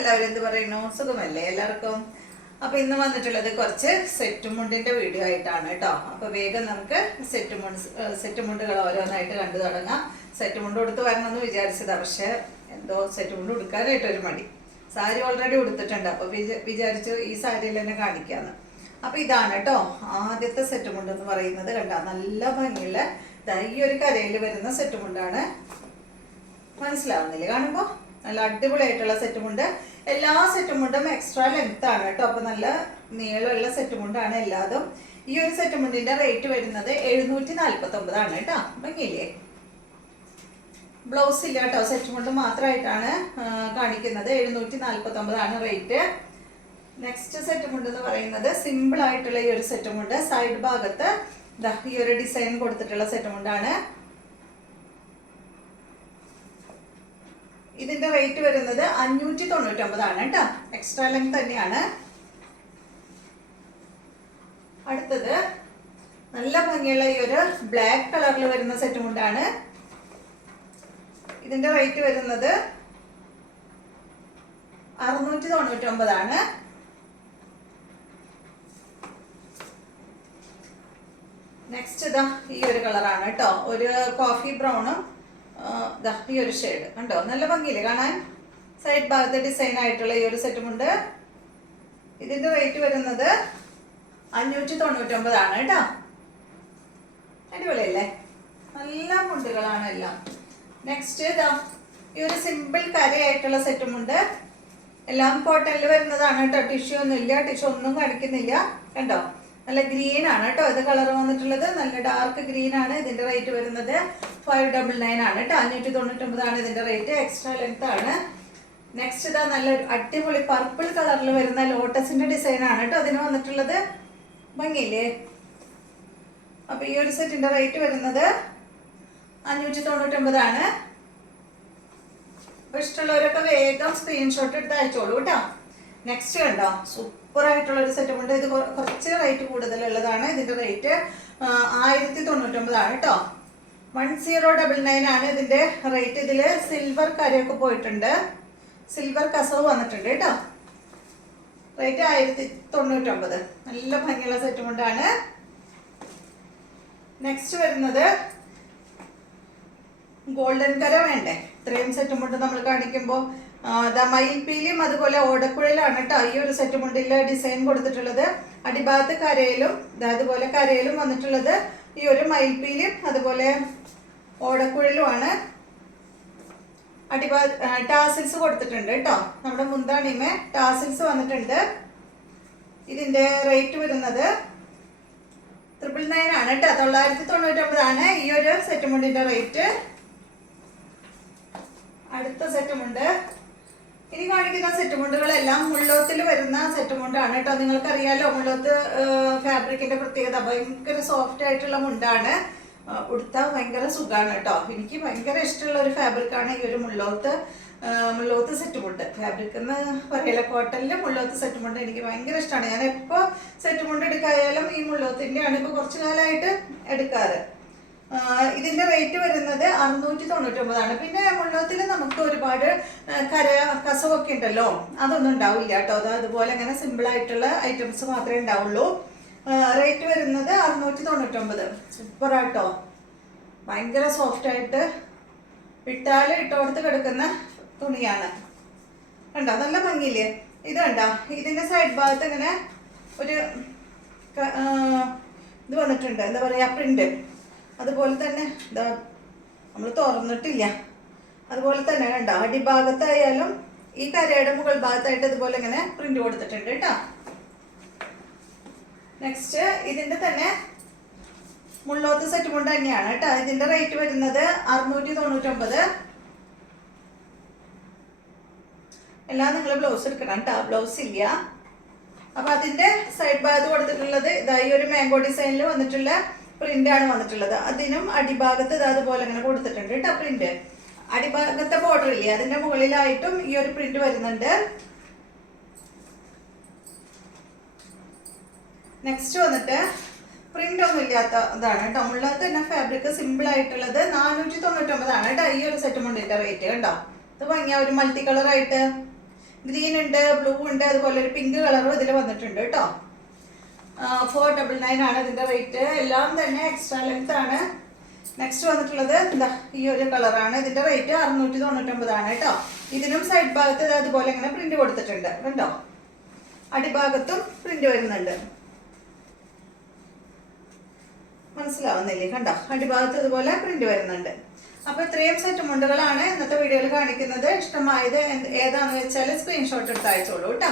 എല്ലാവരും എന്ത് പറയുന്നു? സുഖമല്ലേ എല്ലാവർക്കും? അപ്പൊ ഇന്ന് വന്നിട്ടുള്ളത് കുറച്ച് സെറ്റ് മുണ്ടിന്റെ വീഡിയോ ആയിട്ടാണ് കേട്ടോ. അപ്പൊ വേഗം നമുക്ക് സെറ്റ് മുണ്ടുകൾ ഓരോന്നായിട്ട് കണ്ടു തുടങ്ങാം. സെറ്റ് മുണ്ട് ഉടുത്ത് വരണമെന്ന് വിചാരിച്ചതാ, പക്ഷെ എന്തോ സെറ്റ് മുണ്ട് ഉടുക്കാനായിട്ടൊരു മടി. സാരി ഓൾറെഡി ഉടുത്തിട്ടുണ്ട്, അപ്പൊ വിചാരിച്ചു ഈ സാരിയിൽ തന്നെ കാണിക്കാന്ന്. അപ്പൊ ഇതാണ് കേട്ടോ ആദ്യത്തെ സെറ്റ് മുണ്ട് എന്ന് പറയുന്നത്. കണ്ട, നല്ല ഭംഗിയുള്ള ഈ ഒരു കരയിൽ വരുന്ന സെറ്റ് മുണ്ടാണ്. മനസ്സിലാവുന്നില്ലേ കാണുമ്പോ? നല്ല അടിപൊളിയായിട്ടുള്ള സെറ്റ് മുണ്ട്. എല്ലാ സെറ്റ് മുണ്ടും എക്സ്ട്രാ ലെങ്ത് ആണ് കേട്ടോ. അപ്പൊ നല്ല നീളമുള്ള സെറ്റ് മുണ്ടാണ് എല്ലാതും. ഈ ഒരു സെറ്റ് മുണ്ടിന്റെ റേറ്റ് വരുന്നത് 749 കേട്ടോ. ഭംഗിയില്ലേ? ബ്ലൗസ് ഇല്ല കേട്ടോ, സെറ്റ് മുണ്ട് മാത്രമായിട്ടാണ് കാണിക്കുന്നത്. 749 റേറ്റ്. നെക്സ്റ്റ് സെറ്റ് മുണ്ട് എന്ന് പറയുന്നത് സിമ്പിൾ ആയിട്ടുള്ള ഈ ഒരു സെറ്റ് മുണ്ട്. സൈഡ് ഭാഗത്ത് ഈ ഒരു ഡിസൈൻ കൊടുത്തിട്ടുള്ള സെറ്റ് മുണ്ടാണ്. ഇതിന്റെ റേറ്റ് വരുന്നത് 599 കേട്ടോ. എക്സ്ട്രാ ലെങ്ത് തന്നെയാണ്. അടുത്തത് നല്ല ഭംഗിയുള്ള ഈ ഒരു ബ്ലാക്ക് കളറിൽ വരുന്ന സെറ്റ് മുണ്ടാണ്. ഇതിന്റെ റേറ്റ് വരുന്നത് 699. നെക്സ്റ്റ് ഇതാ ഈ ഒരു കളറാണ് കേട്ടോ. ഒരു കോഫി ബ്രൗണും ഈ ഒരു ഷെയ്ഡ് കണ്ടോ, നല്ല ഭംഗിയില്ലേ കാണാൻ? സൈഡ് ഭാഗത്ത് ഡിസൈൻ ആയിട്ടുള്ള ഈ ഒരു സെറ്റും ഉണ്ട്. ഇതിന്റെ റേറ്റ് വരുന്നത് 599 കേട്ടോ. അടിപൊളിയല്ലേ? നല്ല മുണ്ടുകളാണ് എല്ലാം. നെക്സ്റ്റ് ഇതാ ഈ ഒരു സിമ്പിൾ കരയായിട്ടുള്ള സെറ്റും ഉണ്ട്. എല്ലാം കോട്ടണിൽ വരുന്നതാണ് കേട്ടോ. ടിഷ്യൂ ഒന്നും ഇല്ല, ടിഷ്യൂ ഒന്നും കാണിക്കുന്നില്ല. കണ്ടോ, നല്ല ഗ്രീൻ ആണ് കേട്ടോ. ഇത് കളർ വന്നിട്ടുള്ളത് നല്ല ഡാർക്ക് ഗ്രീൻ ആണ്. ഇതിന്റെ റേറ്റ് വരുന്നത് 599 കേട്ടോ. 599 ഇതിന്റെ റേറ്റ്. എക്സ്ട്രാ ലെങ്ത് ആണ്. നെക്സ്റ്റ് ഇതാ നല്ല അടിപൊളി പർപ്പിൾ കളറിൽ വരുന്ന ലോട്ടസിന്റെ ഡിസൈൻ ആണ് കേട്ടോ അതിന് വന്നിട്ടുള്ളത്. ഭംഗിയില്ലേ? അപ്പൊ ഈ ഒരു സെറ്റിന്റെ റേറ്റ് വരുന്നത് 599. അപ്പൊ ഇഷ്ടമുള്ളവരൊക്കെ വേഗം സ്ക്രീൻഷോട്ട് എടുത്ത് അയച്ചോളൂ കേട്ടോ. നെക്സ്റ്റ് കണ്ടോ, സൂപ്പർ ആയിട്ടുള്ള ഒരു സെറ്റ് ഉണ്ട്. ഇത് കുറച്ച് റേറ്റ് കൂടുതലുള്ളതാണ്. ഇതിന്റെ റേറ്റ് 1099 കേട്ടോ. 1099 ആണ് ഇതിന്റെ റേറ്റ്. ഇതില് സിൽവർ കരയൊക്കെ പോയിട്ടുണ്ട്, സിൽവർ കസവ് വന്നിട്ടുണ്ട് കേട്ടോ. റേറ്റ് 1099. നല്ല ഭംഗിയുള്ള സെറ്റ് മുണ്ടാണ്. നെക്സ്റ്റ് വരുന്നത് ഗോൾഡൻ കര വേണ്ടേ? ഇത്രയും സെറ്റ് മുണ്ട് നമ്മൾ കാണിക്കുമ്പോൾ മയിൽപ്പീലിയും അതുപോലെ ഓടക്കുഴലാണ് കേട്ടോ ഈ ഒരു സെറ്റ് മുണ്ടിലെ ഡിസൈൻ കൊടുത്തിട്ടുള്ളത്. അടിഭാഗത്ത് കരയിലും അതുപോലെ കരയിലും വന്നിട്ടുള്ളത് ഈ ഒരു മയിൽപ്പീലിയും അതുപോലെ ഓടക്കുഴലുമാണ്. ടാസിൽസ് കൊടുത്തിട്ടുണ്ട് കേട്ടോ. നമ്മുടെ മുന്താണിമേ ടാസിൽസ് വന്നിട്ടുണ്ട്. ഇതിന്റെ റേറ്റ് വരുന്നത് 999 ആണ് കേട്ടോ. 999 ഈ ഒരു സെറ്റ് മുണ്ടിന്റെ റേറ്റ്. അടുത്ത സെറ്റ് മുണ്ട്. ഇനി കാണിക്കുന്ന സെറ്റ് മുണ്ടുകളെല്ലാം മുള്ളോത്തിൽ വരുന്ന സെറ്റ് മുണ്ടാണ് കേട്ടോ. നിങ്ങൾക്കറിയാലോ മുള്ളോത്ത് ഫാബ്രിക്കിന്റെ പ്രത്യേകത. ഭയങ്കര സോഫ്റ്റ് ആയിട്ടുള്ള മുണ്ടാണ്. ഉടുത്താൽ ഭയങ്കര സുഖമാണ് കേട്ടോ. എനിക്ക് ഭയങ്കര ഇഷ്ടമുള്ള ഒരു ഫാബ്രിക്കാണ് ഈ ഒരു മുള്ളോത്ത് സെറ്റ് മുണ്ട്. ഫാബ്രിക് എന്ന് പറയില്ല, കോട്ടണില് മുള്ളോത്ത് സെറ്റ് മുണ്ട് എനിക്ക് ഭയങ്കര ഇഷ്ടമാണ്. ഞാൻ എപ്പോൾ സെറ്റ് മുണ്ട് എടുക്കായാലും ഈ മുള്ളോത്തിന്റെ ആണ് ഇപ്പൊ കുറച്ചു കാലമായിട്ട് എടുക്കാറ്. ഇതിന്റെ റേറ്റ് വരുന്നത് 699. പിന്നെ മുള്ളത്തിൽ നമുക്ക് ഒരുപാട് കസവൊക്കെ ഉണ്ടല്ലോ, അതൊന്നും ഉണ്ടാവില്ല കേട്ടോ. അതുപോലെ ഇങ്ങനെ സിമ്പിൾ ആയിട്ടുള്ള ഐറ്റംസ് മാത്രമേ ഉണ്ടാവുള്ളൂ. റേറ്റ് വരുന്നത് 699. സൂപ്പർ ആട്ടോ, ഭയങ്കര സോഫ്റ്റ് ആയിട്ട് ഇട്ടാല് ഇട്ടോടത്ത് കിടക്കുന്ന തുണിയാണ്. കണ്ടോ, നല്ല ഭംഗിയില്ലേ? ഇത് കണ്ടോ, ഇതിന്റെ സൈഡ് ഭാഗത്ത് ഇങ്ങനെ ഒരു ഇത് വന്നിട്ടുണ്ട്, എന്താ പറയാ, പ്രിന്റ്. അതുപോലെ തന്നെ ഇതാ നമ്മൾ തുറന്നിട്ടില്ല. അതുപോലെ തന്നെ കണ്ടോ, അടിഭാഗത്തായാലും ഈ കരയുടെ മുകൾ ഭാഗത്തായിട്ട് ഇതുപോലെ ഇങ്ങനെ പ്രിന്റ് കൊടുത്തിട്ടുണ്ട് കേട്ടോ. നെക്സ്റ്റ് ഇതിന്റെ തന്നെ മുള്ളോത്ത് സെറ്റ് മുണ്ട് തന്നെയാണ് കേട്ടോ. ഇതിന്റെ റേറ്റ് വരുന്നത് 699. എല്ലാം നിങ്ങൾ ബ്ലൗസ് എടുക്കണം കേട്ടോ. ബ്ലൗസ് ഇല്ല. അപ്പൊ അതിന്റെ സൈഡ് ഭാഗത്ത് കൊടുത്തിട്ടുള്ളത് ഇതാ ഈ ഒരു മാംഗോ ഡിസൈനിൽ വന്നിട്ടുള്ള പ്രിന്റ് ആണ് വന്നിട്ടുള്ളത്. അതിനും അടിഭാഗത്ത് ഇത് അതുപോലെ ഇങ്ങനെ കൊടുത്തിട്ടുണ്ട് കേട്ടോ പ്രിന്റ്. അടിഭാഗത്തെ ബോർഡർ ഇല്ലേ, അതിന്റെ മുകളിലായിട്ടും ഈ ഒരു പ്രിന്റ് വരുന്നുണ്ട്. നെക്സ്റ്റ് വന്നിട്ട് പ്രിന്റ് ഒന്നും ഇല്ലാത്ത ഇതാണ് കേട്ടോ. മുള്ളത്ത് തന്നെ ഫാബ്രിക് സിമ്പിൾ ആയിട്ടുള്ളത് 499 കേട്ടോ ഈ ഒരു സെറ്റ് മുണ്ടിന്റെ റേറ്റ്. കണ്ടോ, ഇത് ഭംഗിയ ഒരു മൾട്ടി കളർ ആയിട്ട് ഗ്രീൻ ഉണ്ട്, ബ്ലൂ ഉണ്ട്, അതുപോലെ ഒരു പിങ്ക് കളറും ഇതിൽ വന്നിട്ടുണ്ട് കേട്ടോ. 499 ആണ് ഇതിന്റെ റേറ്റ്. എല്ലാം തന്നെ എക്സ്ട്രാ ലെങ്ത് ആണ്. നെക്സ്റ്റ് വന്നിട്ടുള്ളത് എന്താ ഈ ഒരു കളറാണ്. ഇതിന്റെ റേറ്റ് 699 ആണ് കേട്ടോ. ഇതിനും സൈഡ് ഭാഗത്ത് അതുപോലെ ഇങ്ങനെ പ്രിന്റ് കൊടുത്തിട്ടുണ്ട് കണ്ടോ. അടിഭാഗത്തും പ്രിന്റ് വരുന്നുണ്ട്, മനസ്സിലാവുന്നില്ലേ? കണ്ടോ, അടിഭാഗത്ത് ഇതുപോലെ പ്രിന്റ് വരുന്നുണ്ട്. അപ്പൊ ഇത്രയും സെറ്റ് മുണ്ടുകളാണ് ഇന്നത്തെ വീഡിയോയിൽ കാണിക്കുന്നത്. ഇഷ്ടമായത് ഏതാണെന്ന് വെച്ചാൽ സ്ക്രീൻഷോട്ട് എടുത്ത് അയച്ചോളൂ കേട്ടോ.